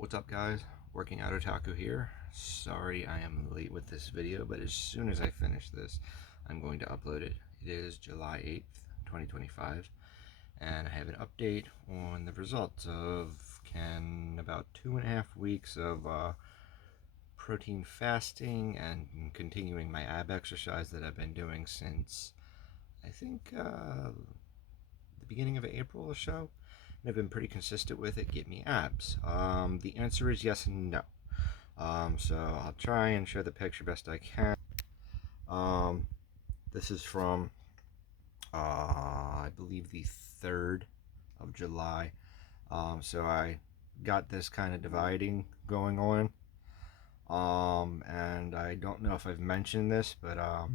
What's up, guys? Working Out Otaku here. Sorry I am late with this video, but as soon as I finish this, I'm going to upload it. It is July 8th, 2025, and I have an update on the results of about 2.5 weeks of protein fasting and continuing my ab exercise that I've been doing since I think the beginning of April or so. And I've been pretty consistent with it. Get me abs. The answer is yes and no. So I'll try and show the picture best I can. Um, this is from, I believe, the 3rd of July. So I got this kind of dividing going on. And I don't know if I've mentioned this, but I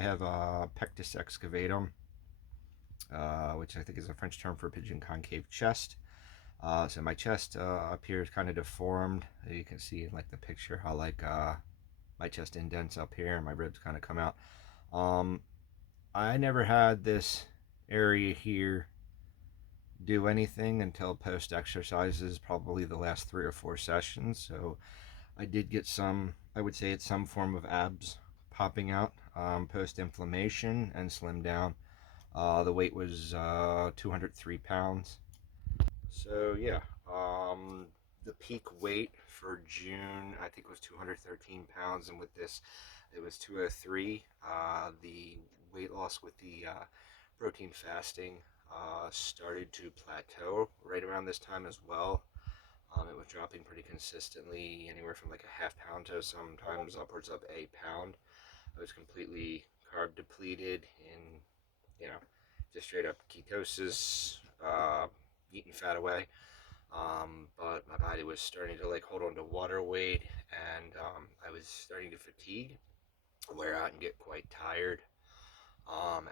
have a pectus excavatum, which I think is a French term for pigeon concave chest. So my chest up here is kind of deformed. You can see in like the picture how my chest indents up here and my ribs kind of come out. I never had this area here do anything until post exercises, probably the last 3 or 4 sessions. So I did get some, I would say it's some form of abs popping out post inflammation and slim down. The weight was 203 pounds. So yeah, the peak weight for June I think was 213 pounds, and with this it was 203. The weight loss with the protein fasting started to plateau right around this time as well. It was dropping pretty consistently, anywhere from like a half pound to sometimes upwards of a pound. I was completely carb depleted in, just straight up ketosis, eating fat away. But my body was starting to like hold on to water weight, and I was starting to fatigue, wear out, and get quite tired.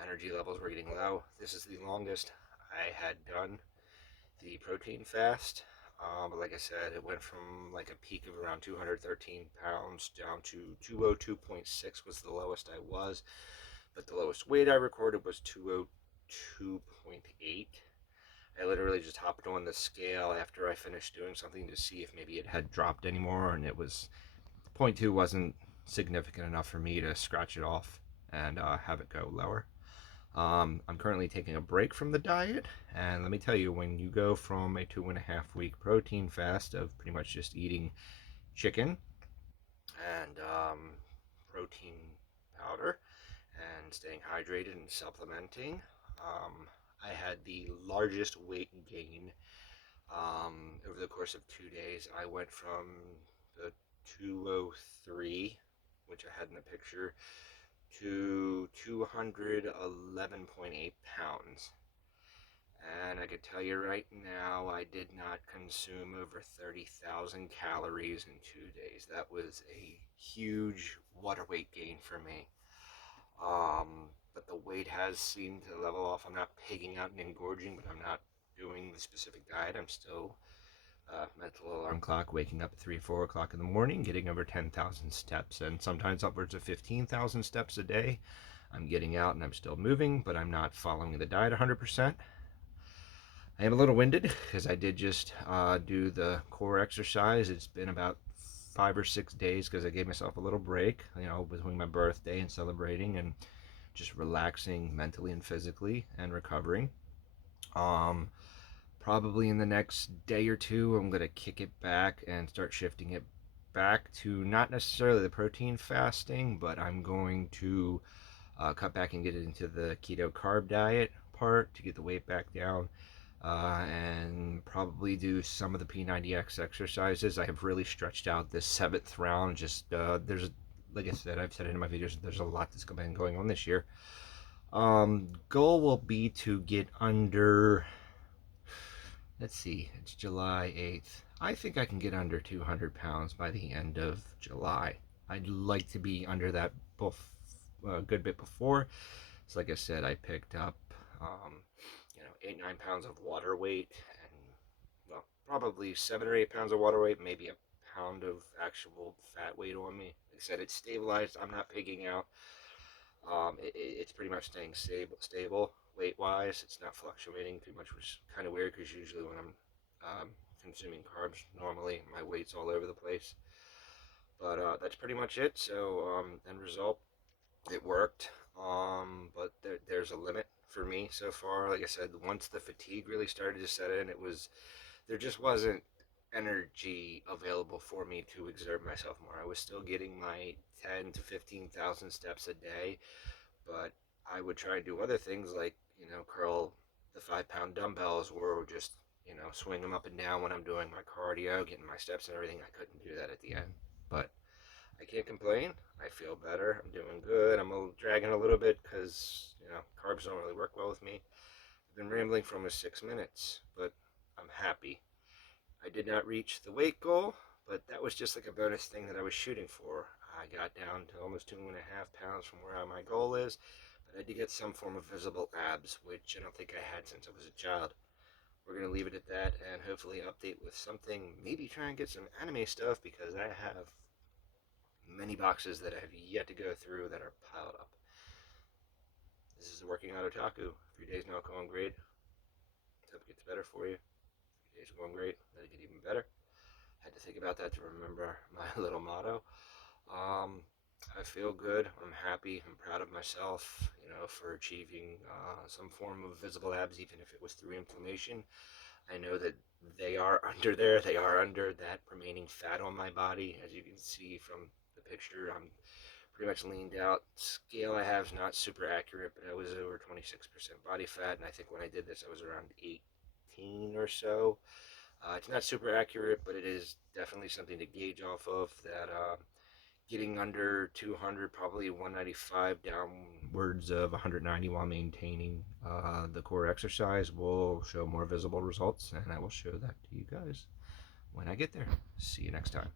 Energy levels were getting low. This is the longest I had done the protein fast. But like I said, it went from like a peak of around 213 pounds down to 202.6 was the lowest I was. But the lowest weight I recorded was 202.8. I literally just hopped on the scale after I finished doing something to see if maybe it had dropped anymore, and it was, point 0.2 wasn't significant enough for me to scratch it off and have it go lower. I'm currently taking a break from the diet, and let me tell you, when you go from a 2.5 week protein fast of pretty much just eating chicken and protein powder and staying hydrated and supplementing, I had the largest weight gain over the course of 2 days. I went from the 203, which I had in the picture, to 211.8 pounds. And I could tell you right now, I did not consume over 30,000 calories in 2 days. That was a huge water weight gain for me. But the weight has seemed to level off. I'm not pigging out and engorging, but I'm not doing the specific diet. I'm still mental alarm clock, waking up at 3 or 4 o'clock in the morning, getting over 10,000 steps, and sometimes upwards of 15,000 steps a day. I'm getting out and I'm still moving, but I'm not following the diet 100%. I am a little winded because I did just do the core exercise. It's been about 5 or 6 days because I gave myself a little break, between my birthday and celebrating and just relaxing mentally and physically and recovering. Probably in the next day or two, I'm going to kick it back and start shifting it back to not necessarily the protein fasting, but I'm going to cut back and get it into the keto carb diet part to get the weight back down, and probably do some of the P90X exercises. I have really stretched out this 7th round. Just there's, like I said, I've said it in my videos, there's a lot that's been going on this year. Goal will be to get under, let's see, it's July 8th. I think I can get under 200 pounds by the end of July. I'd like to be under that a good bit before. So like I said, I picked up 8-9 pounds of water weight, and well, probably 7 or 8 pounds of water weight, maybe a pound of actual fat weight on me. Like I said, it's stabilized. I'm not pigging out. It's pretty much staying stable weight wise. It's not fluctuating too much, which is kind of weird because usually when I'm consuming carbs normally. My weight's all over the place. But that's pretty much it. So, end result, it worked. But there's a limit for me so far. Like I said, once the fatigue really started to set in, there just wasn't energy available for me to exert myself more. I was still getting my 10 to 15,000 steps a day, but I would try and do other things like, curl the 5 pound dumbbells or just, swing them up and down when I'm doing my cardio, getting my steps and everything. I couldn't do that at the end. But I can't complain. I feel better. I'm doing good. Dragging a little bit because, carbs don't really work well with me. I've been rambling for almost 6 minutes, but I'm happy. I did not reach the weight goal, but that was just like a bonus thing that I was shooting for. I got down to almost 2.5 pounds from where my goal is, but I did get some form of visible abs, which I don't think I had since I was a child. We're going to leave it at that and hopefully update with something, maybe try and get some anime stuff because I have many boxes that I have yet to go through that are piled up. This is Working Out Otaku. If your day's not going great, hope it gets better for you. If your day's going great, let it get even better. Had to think about that to remember my little motto. Um, I feel good. I'm happy. I'm proud of myself, for achieving some form of visible abs, even if it was through inflammation. I know that they are under there. They are under that remaining fat on my body. As you can see from the picture, I'm pretty much leaned out. Scale I have is not super accurate, but I was over 26% body fat, and I think when I did this, I was around 18 or so. It's not super accurate, but it is definitely something to gauge off of. That getting under 200, probably 195, downwards of 190 while maintaining the core exercise will show more visible results, and I will show that to you guys when I get there. See you next time.